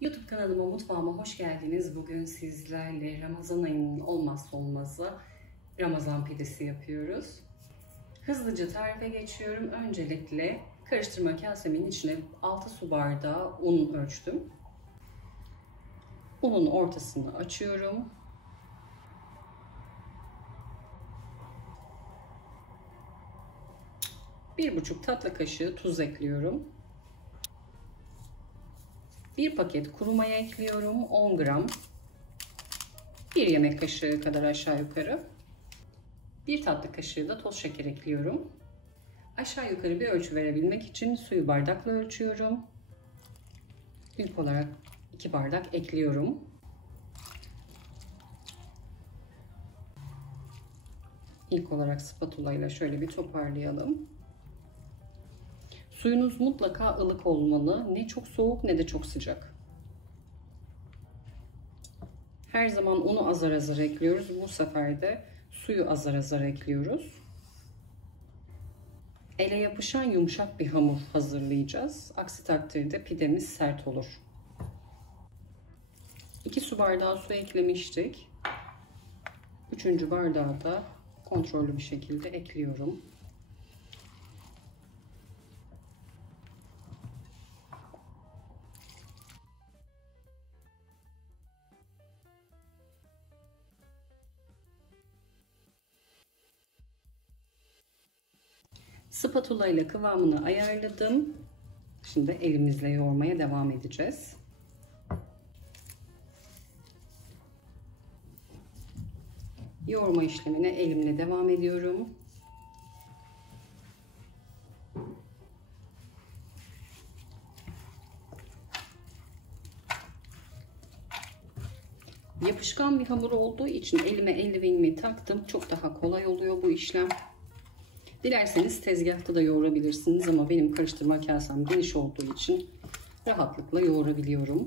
YouTube kanalıma, mutfağıma hoş geldiniz. Bugün sizlerle Ramazan ayının olmazsa olmazı Ramazan pidesi yapıyoruz. Hızlıca tarife geçiyorum. Öncelikle karıştırma kasemin içine 6 su bardağı un ölçtüm. Unun ortasını açıyorum. Bir buçuk tatlı kaşığı tuz ekliyorum. 1 paket kuru maya ekliyorum. 10 gram. 1 yemek kaşığı kadar aşağı yukarı. 1 tatlı kaşığı da toz şeker ekliyorum. Aşağı yukarı bir ölçü verebilmek için suyu bardakla ölçüyorum. İlk olarak 2 bardak ekliyorum. İlk olarak spatula ile şöyle bir toparlayalım. Suyunuz mutlaka ılık olmalı. Ne çok soğuk ne de çok sıcak. Her zaman unu azar azar ekliyoruz. Bu sefer de suyu azar azar ekliyoruz. Ele yapışan yumuşak bir hamur hazırlayacağız. Aksi takdirde pidemiz sert olur. 2 su bardağı su eklemiştik. 3. bardağı da kontrollü bir şekilde ekliyorum. Spatula ile kıvamını ayarladım. Şimdi elimizle yoğurmaya devam edeceğiz. Yoğurma işlemine elimle devam ediyorum. Yapışkan bir hamur olduğu için elime eldivenimi taktım. Çok daha kolay oluyor bu işlem. Dilerseniz tezgahta da yoğurabilirsiniz ama benim karıştırma kasem geniş olduğu için rahatlıkla yoğurabiliyorum.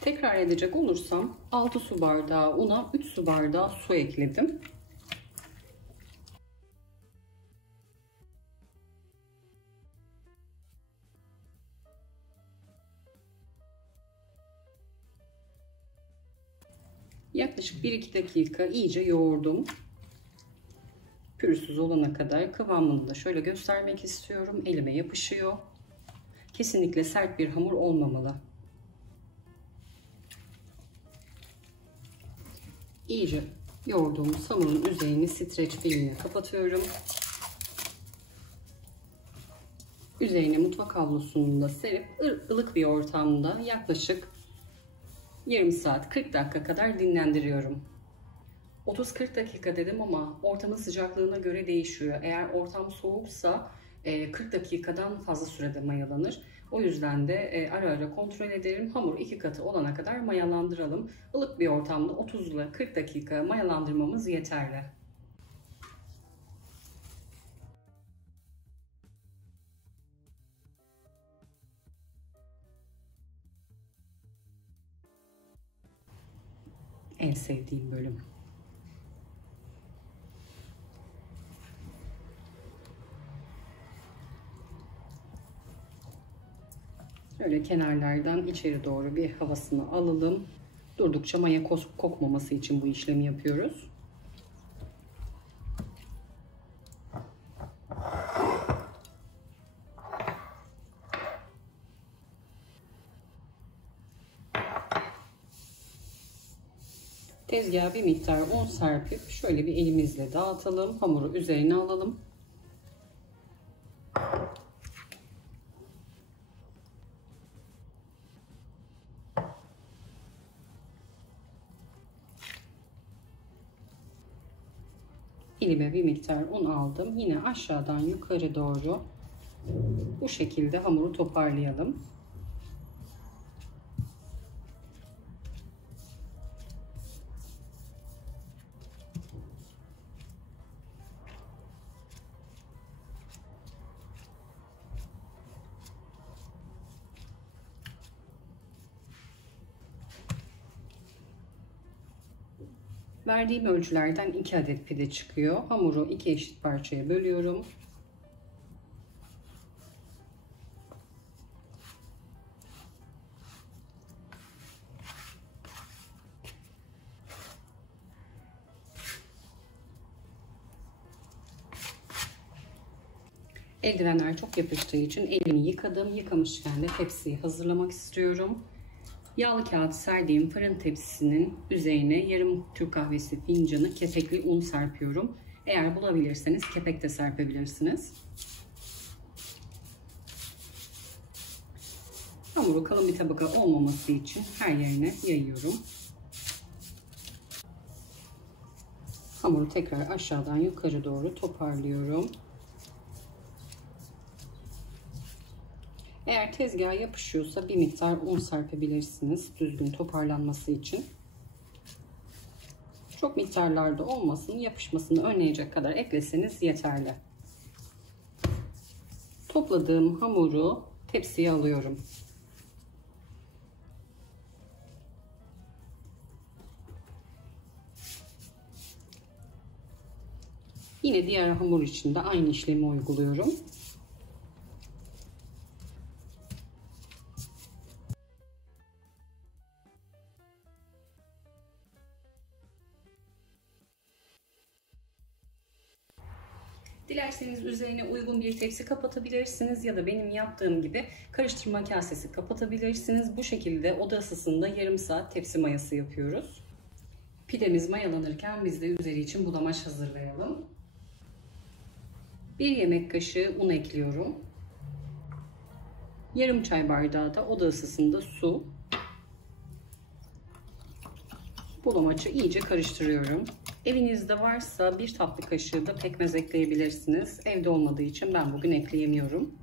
Tekrar edecek olursam 6 su bardağı una 3 su bardağı su ekledim. Yaklaşık 1-2 dakika iyice yoğurdum. Pürüzsüz olana kadar kıvamını da şöyle göstermek istiyorum. Elime yapışıyor. Kesinlikle sert bir hamur olmamalı. İyice yoğurduğumuz hamurun üzerini streç filmle kapatıyorum. Üzerine mutfak havlusunu da serip ılık bir ortamda yaklaşık 20 saat 40 dakika kadar dinlendiriyorum. 30-40 dakika dedim ama ortamın sıcaklığına göre değişiyor. Eğer ortam soğuksa 40 dakikadan fazla sürede mayalanır. O yüzden de ara ara kontrol ederim. Hamur 2 katı olana kadar mayalandıralım. Ilık bir ortamda 30 ile 40 dakika mayalandırmamız yeterli. En sevdiğim bölüm. Şöyle kenarlardan içeri doğru bir havasını alalım. Durdukça maya kokmaması için bu işlemi yapıyoruz. Tezgaha bir miktar un serpip şöyle bir elimizle dağıtalım. Hamuru üzerine alalım. Elime bir miktar un aldım. Yine aşağıdan yukarı doğru bu şekilde hamuru toparlayalım. Verdiğim ölçülerden 2 adet pide çıkıyor. Hamuru 2 eşit parçaya bölüyorum. Eldivenler çok yapıştığı için elimi yıkadım. Yıkamışken de tepsiyi hazırlamak istiyorum. Yağlı kağıt serdiğim fırın tepsisinin üzerine yarım Türk kahvesi fincanı kepekli un serpiyorum. Eğer bulabilirseniz kepek de serpebilirsiniz. Hamuru kalın bir tabaka olmaması için her yerine yayıyorum. Hamuru tekrar aşağıdan yukarı doğru toparlıyorum. Eğer tezgaha yapışıyorsa bir miktar un serpebilirsiniz düzgün toparlanması için. Çok miktarlarda olmasın, yapışmasını önleyecek kadar ekleseniz yeterli. Topladığım hamuru tepsiye alıyorum. Yine diğer hamur için de aynı işlemi uyguluyorum. Dilerseniz üzerine uygun bir tepsi kapatabilirsiniz ya da benim yaptığım gibi karıştırma kasesi kapatabilirsiniz. Bu şekilde oda ısısında yarım saat tepsi mayası yapıyoruz. Pidemiz mayalanırken biz de üzeri için bulamaç hazırlayalım. 1 yemek kaşığı un ekliyorum. Yarım çay bardağı da oda ısısında su. Bulamaçı iyice karıştırıyorum. Evinizde varsa 1 tatlı kaşığı da pekmez ekleyebilirsiniz. Evde olmadığı için ben bugün ekleyemiyorum.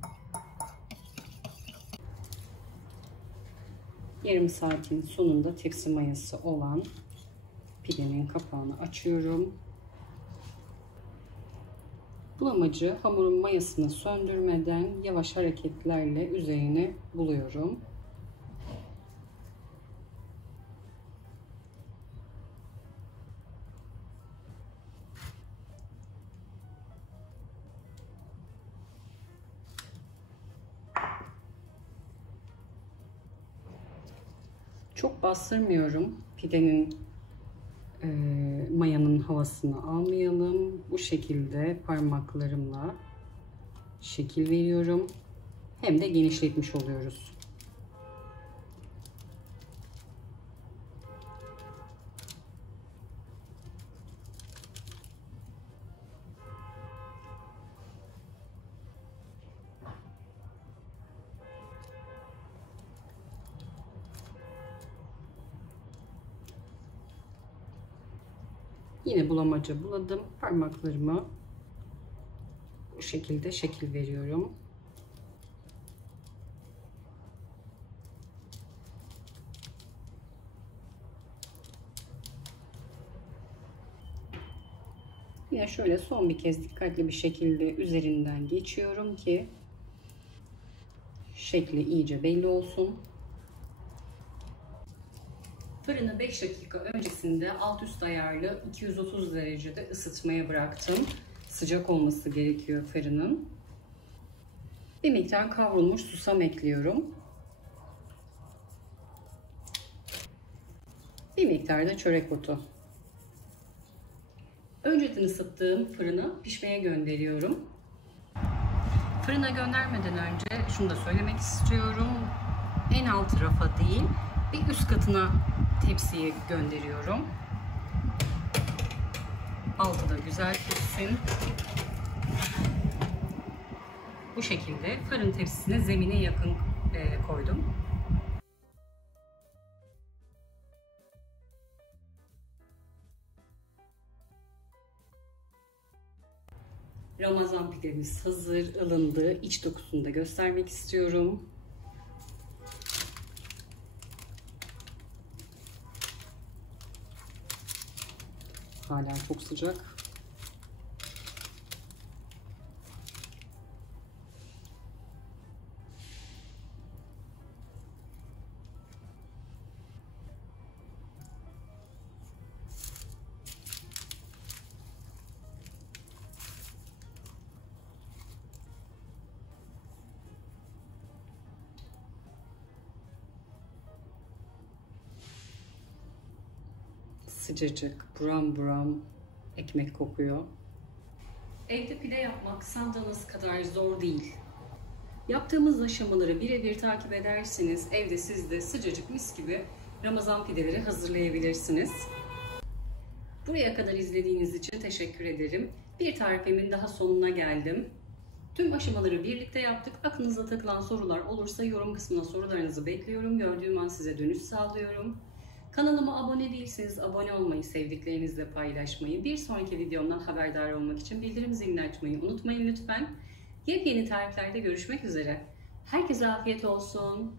Yarım saatin sonunda tepsi mayası olan pidemin kapağını açıyorum. Bulamacı hamurun mayasını söndürmeden yavaş hareketlerle üzerine buluyorum. Çok bastırmıyorum. Pidenin mayanın havasını almayalım. Bu şekilde parmaklarımla şekil veriyorum. Hem de genişletmiş oluyoruz. Yine bulamaca buladım. Parmaklarımı bu şekilde şekil veriyorum. Yine şöyle son bir kez dikkatli bir şekilde üzerinden geçiyorum ki şekli iyice belli olsun. Fırını 5 dakika öncesinde alt üst ayarlı 230 derecede ısıtmaya bıraktım. Sıcak olması gerekiyor fırının. Bir miktar kavrulmuş susam ekliyorum. Bir miktar da çörek otu. Önceden ısıttığım fırını pişmeye gönderiyorum. Fırına göndermeden önce şunu da söylemek istiyorum. En alt rafa değil, bir üst katına tepsiye gönderiyorum. Altı da güzel pişsin. Bu şekilde fırın tepsisine zemine yakın koydum. Ramazan pidemiz hazır, ılındı. İç dokusunu da göstermek istiyorum. Hala çok sıcak. Sıcacık, buram buram ekmek kokuyor. Evde pide yapmak sandığınız kadar zor değil. Yaptığımız aşamaları birebir takip ederseniz evde siz de sıcacık mis gibi Ramazan pideleri hazırlayabilirsiniz. Buraya kadar izlediğiniz için teşekkür ederim. Bir tarifimin daha sonuna geldim. Tüm aşamaları birlikte yaptık. Aklınıza takılan sorular olursa yorum kısmına sorularınızı bekliyorum. Gördüğüm an size dönüş sağlıyorum. Kanalıma abone değilseniz abone olmayı, sevdiklerinizle paylaşmayı, bir sonraki videomdan haberdar olmak için bildirim zilini açmayı unutmayın lütfen. Yepyeni tariflerde görüşmek üzere. Herkese afiyet olsun.